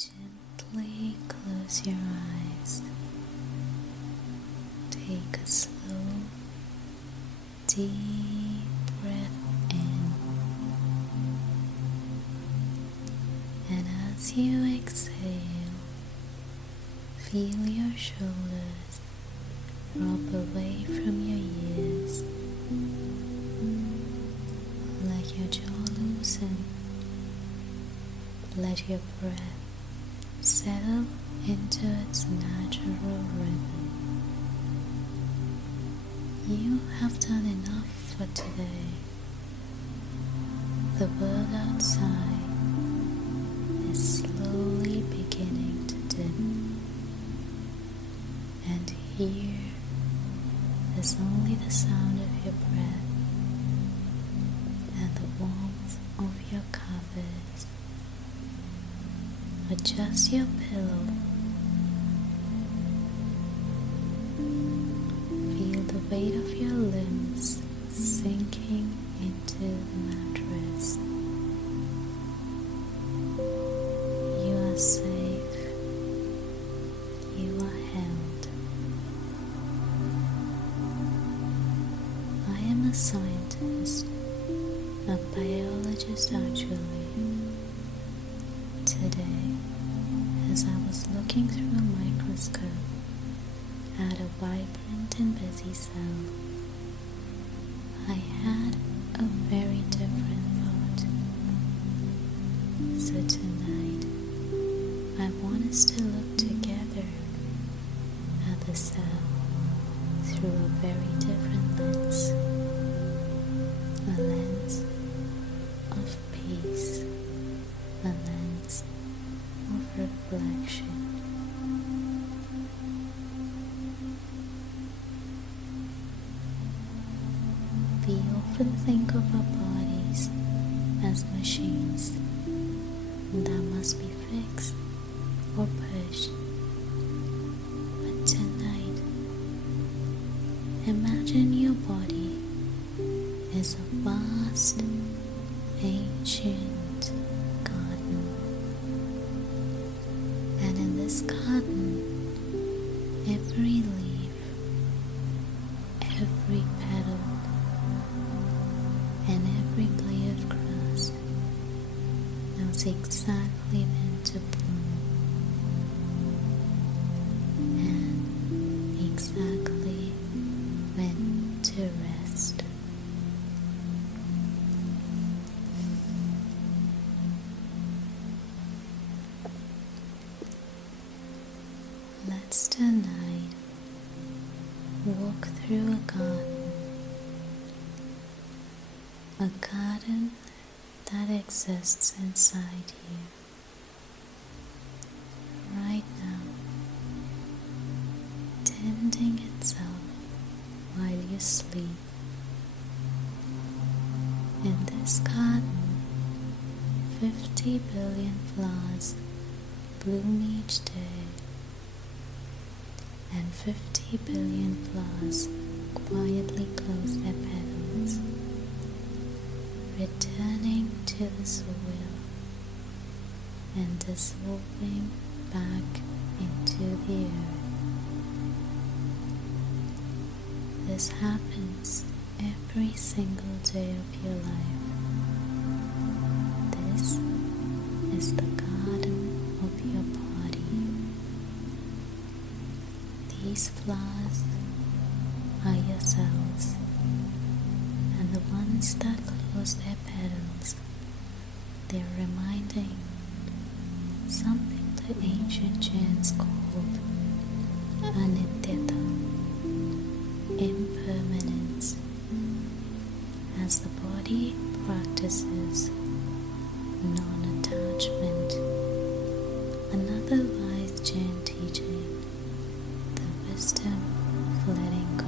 Gently close your eyes. Take a slow, deep breath in, and as you exhale, feel your shoulders drop away from your ears. Let your jaw loosen. Let your breath settle into its natural rhythm. You have done enough for today. The world outside is slowly beginning to dim, and here is only the sound of your breath and the warmth of your covers. Adjust your pillow. Feel the weight of your limbs sinking into the mattress. You are safe. You are held. I am a scientist, a biologist actually. Today, as I was looking through a microscope at a vibrant and busy cell, I had a very different thought. So tonight, I want us to look together at the cell through a very different lens. A lens of peace. A lens of reflection. We often think of our bodies as machines that must be fixed or pushed. But tonight, imagine your body is a vast, ancient garden. And in this garden, every leaf, every petal, and every blade of grass knows exactly when to bloom and exactly when to rest. Let's tonight walk through a garden that exists inside you right now, tending itself while you sleep. In this garden, 50 billion flowers bloom each day, and 50 billion flowers quietly close their petals, returning to the soil and dissolving back into the earth. This happens every single day of your life. This is the garden of your body. These flowers are your cells, and the ones that close their petals, they're reminding something the ancient Jains called anityata, impermanence, as the body practices non-attachment. Another wise Jain teaching, the wisdom of letting go.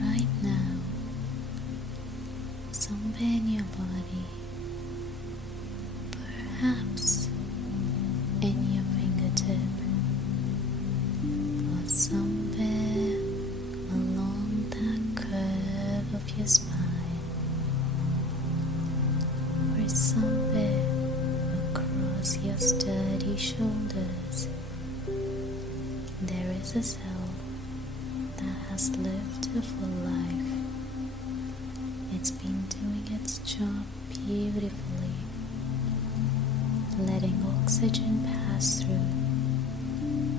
Right now, somewhere in your body, perhaps in your fingertip, is a cell that has lived a full life. It's been doing its job beautifully, letting oxygen pass through,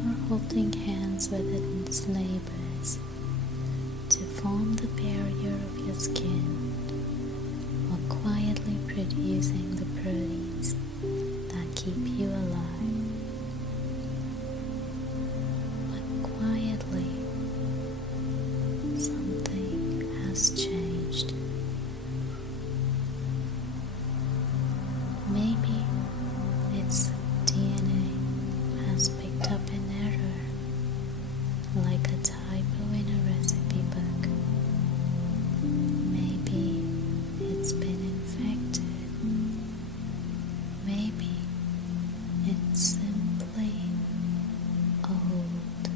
or holding hands with its neighbors to form the barrier of your skin, or quietly producing the proteins that keep you alive. But quietly, something has changed. Maybe its DNA has picked up an error, like a typo in a recipe book. Maybe it's been infected. Maybe it's simply old,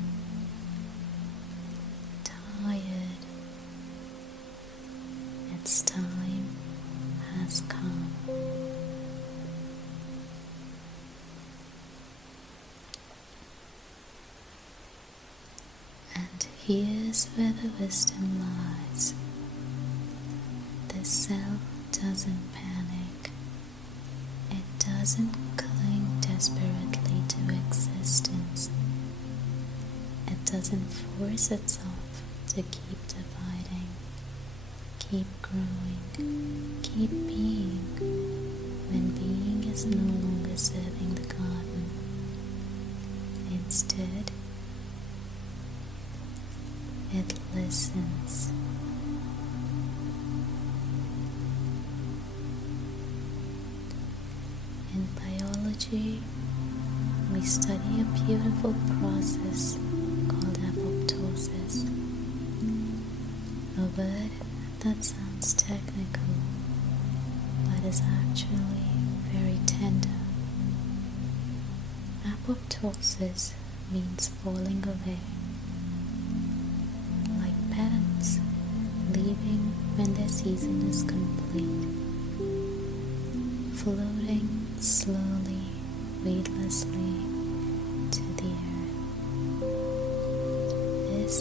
tired. Its time has come. And here's where the wisdom lies. The cell doesn't panic. It doesn't cling desperately to existence. It doesn't force itself to keep dividing, keep growing, keep being, when being is no longer serving the garden. Instead, it listens. In biology, we study a beautiful process called apoptosis, a word that sounds technical, but is actually very tender. Apoptosis means falling away, like parents leaving when their season is complete, floating slowly, weightlessly to the earth. This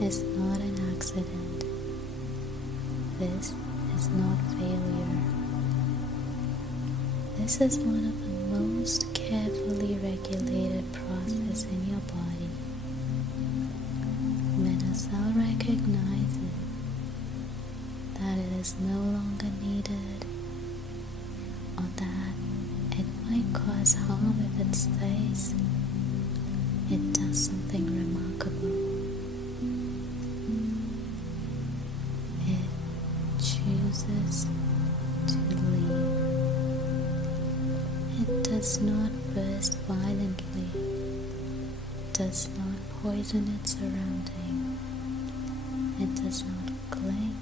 is not an accident. This is not failure. This is one of the most carefully regulated processes in your body. When a cell recognizes that it is no longer needed, or that it might cause harm if it stays, it does something remarkable. It chooses to leave. It does not burst violently, does not poison its surrounding, it does not cling.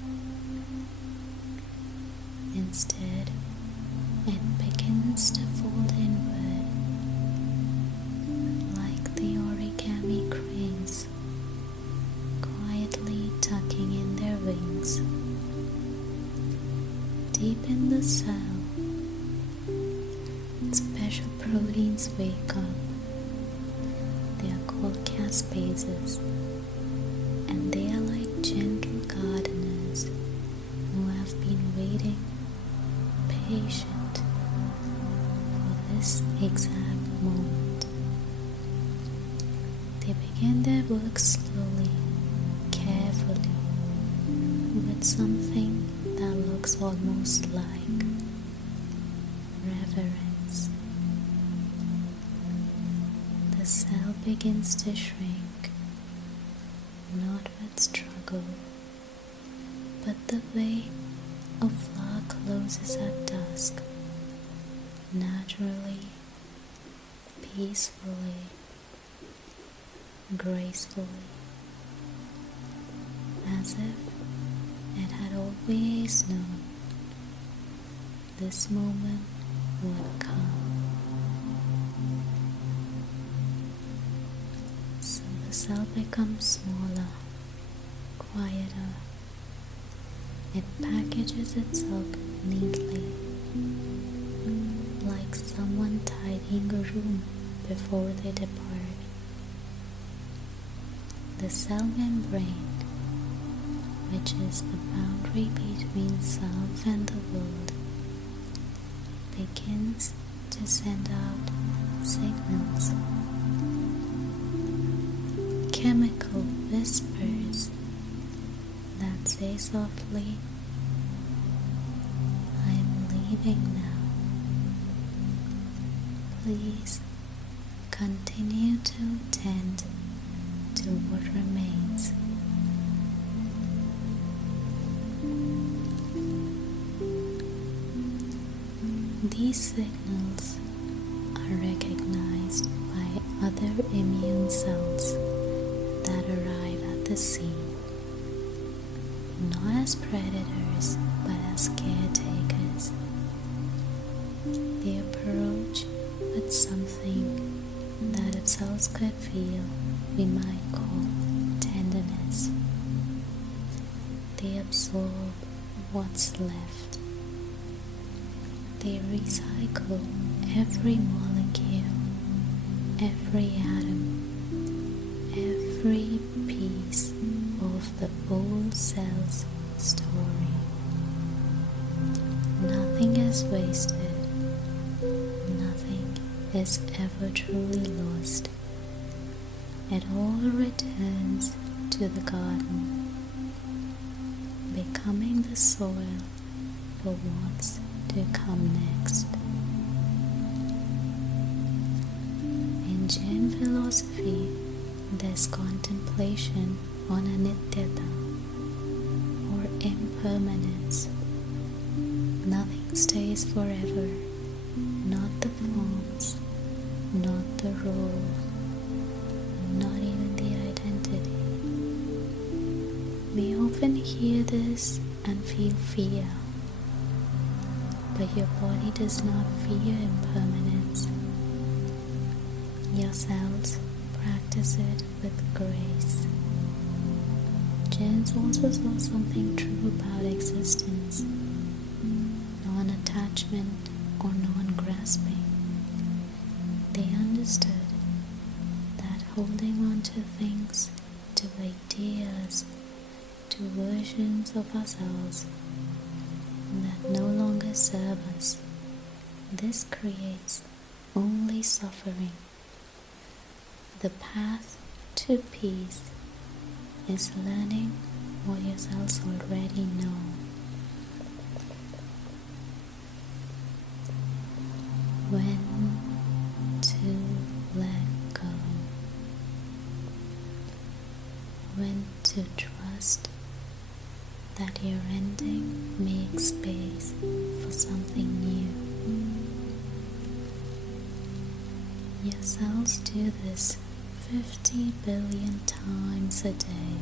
Instead, it begins to fold inward, like the origami cranes, quietly tucking in their wings. Deep in the cell, special proteins wake up. They are called caspases, and they are like gentle gardeners who have been waiting, patient, for this exact moment. They begin their work slowly, carefully, with something that looks almost like reverence. The cell begins to shrink, not with struggle, but the way a flower closes at dusk, naturally, peacefully, gracefully, as if it had always known this moment would come. So the cell becomes smaller, quieter. It packages itself neatly, like someone tidying a room before they depart. the cell membrane, which is the boundary between self and the world, begins to send out signals, chemical whispers that say softly, "I am leaving now. Please continue to tend to what remains." These signals are recognized by other immune cells that arrive at the scene, not as predators but as caretakers. They approach with something that if cells could feel, we might call tenderness. They absorb what's left. They recycle every molecule, every atom, every piece of the whole cell's story. Nothing is wasted. Nothing is ever truly lost. It all returns to the garden, becoming the soil for what's to come next. In Jain philosophy, there's contemplation on anityata or impermanence. Nothing stays forever, not the forms, not the role, not even the identity. We often hear this and feel fear, but your body does not fear impermanence. Your cells practice it with grace. Jains also saw something true about existence, non-attachment or non-grasping. They understood that holding on to things, to ideas, to versions of ourselves that no longer serve us, this creates only suffering. The path to peace is learning what your cells already know. When to let go. When to trust that your ending makes space for something new. Your cells do this 50 billion times a day.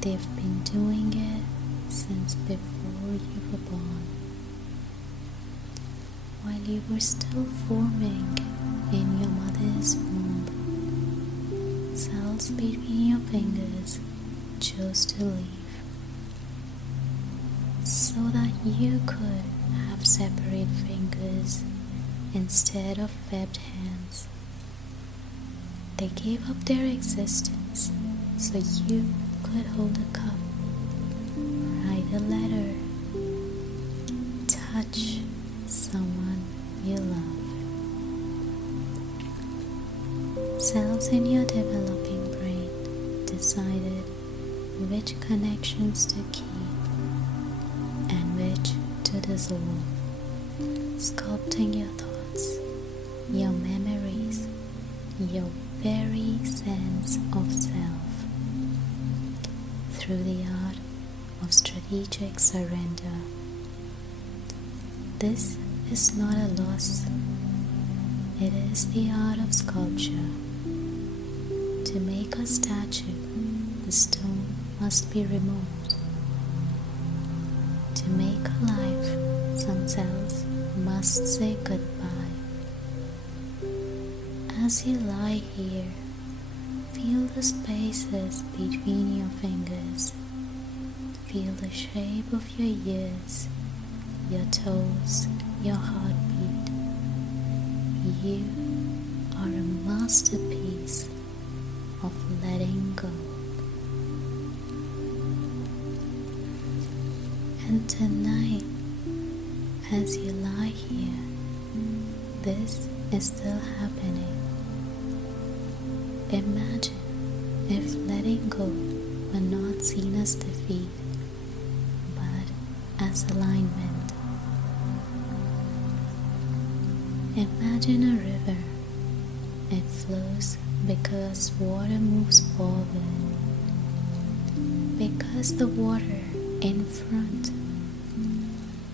They've been doing it since before you were born. While you were still forming in your mother's womb, cells between your fingers chose to leave, so that you could have separate fingers instead of webbed hands. They gave up their existence so you could hold a cup, write a letter, touch someone you love. Cells in your developing brain decided which connections to keep and which to dissolve, sculpting your thoughts, your memories, your very sense of self through the art of strategic surrender. This is not a loss. It is the art of sculpture. To make a statue, the stone must be removed. To make alive, some cells must say goodbye. As you lie here, feel the spaces between your fingers. Feel the shape of your ears, your toes, your heartbeat. You are a masterpiece of letting go. And tonight, as you lie here, this is still happening. Imagine if letting go were not seen as defeat, but as alignment. Imagine a river. It flows because water moves forward, because the water in front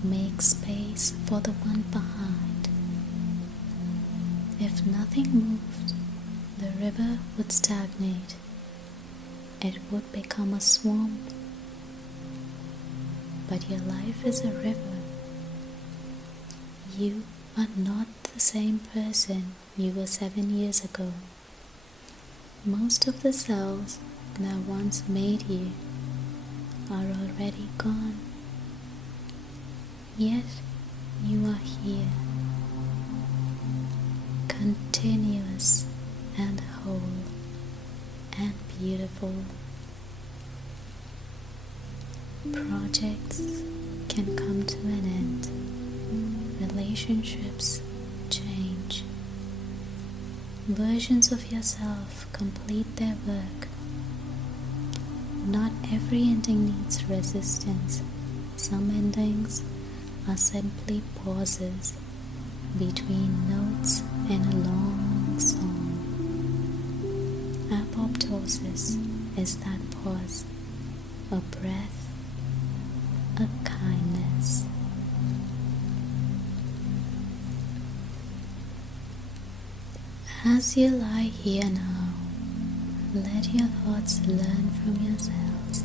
makes space for the one behind. If nothing moved, the river would stagnate. It would become a swamp. But your life is a river. You are not the same person you were 7 years ago. Most of the cells that once made you are already gone. Yet you are here, continuous and whole and beautiful. Projects can come to an end. Relationships change. Versions of yourself complete their work. Not every ending needs resistance. Some endings are simply pauses between notes in a long song. Apoptosis is that pause, a breath, a kindness. As you lie here now, let your thoughts learn from yourselves.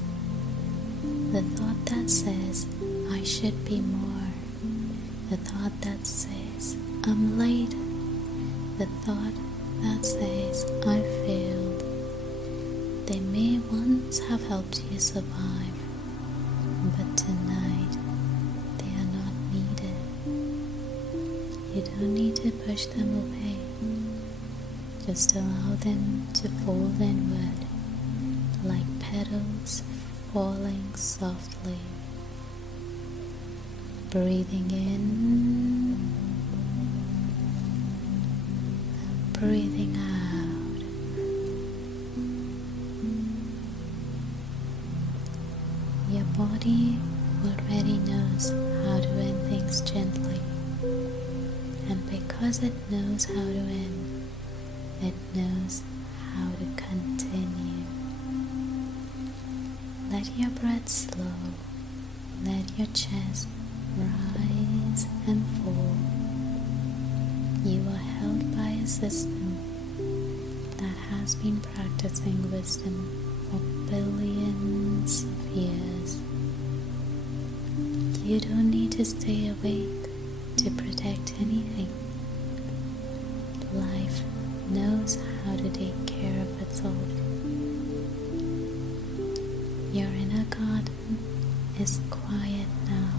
The thought that says, I should be more. The thought that says, I'm late. The thought that says, I failed. They may once have helped you survive, but tonight they are not needed. You don't need to push them away. Just allow them to fall inward like petals falling softly. Breathing in, breathing out. Your body already knows how to end things gently, and because it knows how to end, it knows how to continue. Let your breath slow. Let your chest rise and fall. You are held by a system that has been practicing wisdom for billions of years. You don't need to stay awake to protect anything. Life knows how to take care of itself. Your inner garden is quiet now.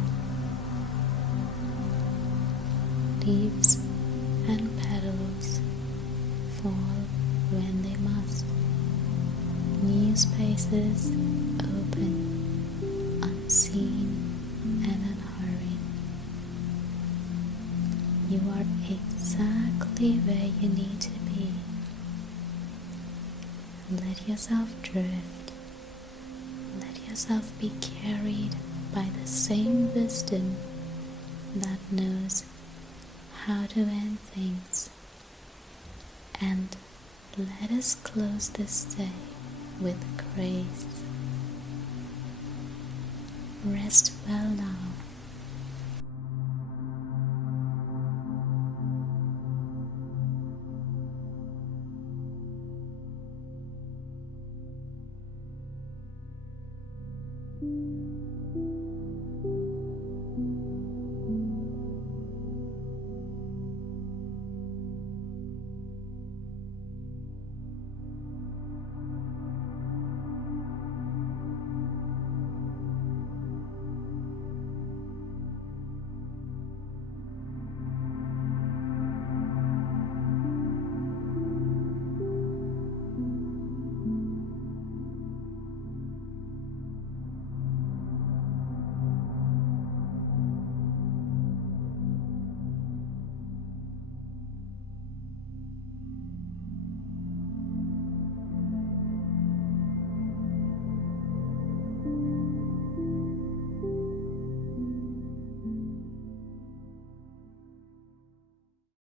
Leaves and petals fall when they must. New spaces open, unseen and unhurried. You are exactly where you need to be. Let yourself drift. Let yourself be carried by the same wisdom that knows how to end things. And let us close this day with grace. Rest well now.